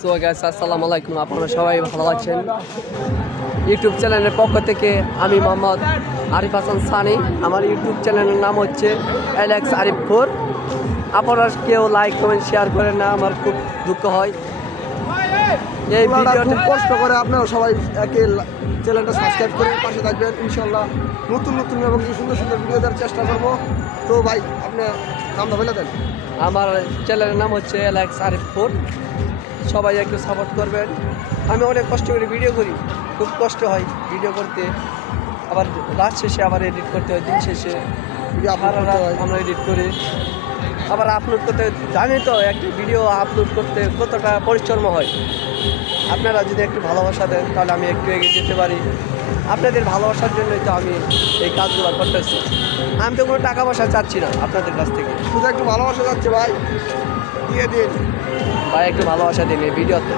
So guys আসসালামু আলাইকুম, আপনারা সবাই ভালো আছেন। ইউটিউব চ্যানেলের পক্ষ থেকে আমি মোহাম্মদ আরিফ হাসান সানি। আমার ইউটিউব চ্যানেলের নাম হচ্ছে এলেক্স আরিফ 4। আপনারা কেউ লাইক কমেন্ট শেয়ার করেন না, আমার খুব দুঃখ হয়। এই ভিডিওটা খুব কষ্ট করে আপনারা সবাই একে চ্যানেলটা সাবস্ক্রাইব করে পাশে থাকবেন। ইনশাল্লাহ নতুন নতুন এবং সুন্দর সুন্দর ভিডিও দেওয়ার চেষ্টা করবো। তো ভাই আপনি নামটা বলে দেন। আমার চ্যানেলের নাম হচ্ছে এলেক্স আরিফ 4। সবাই একটু সাপোর্ট করবেন। আমি অনেক কষ্ট করে ভিডিও করি, খুব কষ্ট হয় ভিডিও করতে, আবার রাত শেষে আবার এডিট করতে হয়, দিন শেষে ভিডিও আপলোড সারা করতে রাত হয়। আমরা এডিট করি, আবার আপলোড করতে জানি তো একটা ভিডিও আপলোড করতে কতটা পরিশ্রম হয়। আপনারা যদি একটু ভালোবাসা দেন তাহলে আমি একটু এগিয়ে যেতে পারি। আপনাদের ভালোবাসার জন্যই তো আমি এই কাজগুলো করতেছি। আমি তো কোনো টাকা পয়সা চাচ্ছি না আপনাদের কাছ থেকে। শুধু একটু ভালোবাসা যাচ্ছে ভাই, দিয়ে দিন। বা একটু ভালোবাসা দিন এই ভিডিওতে।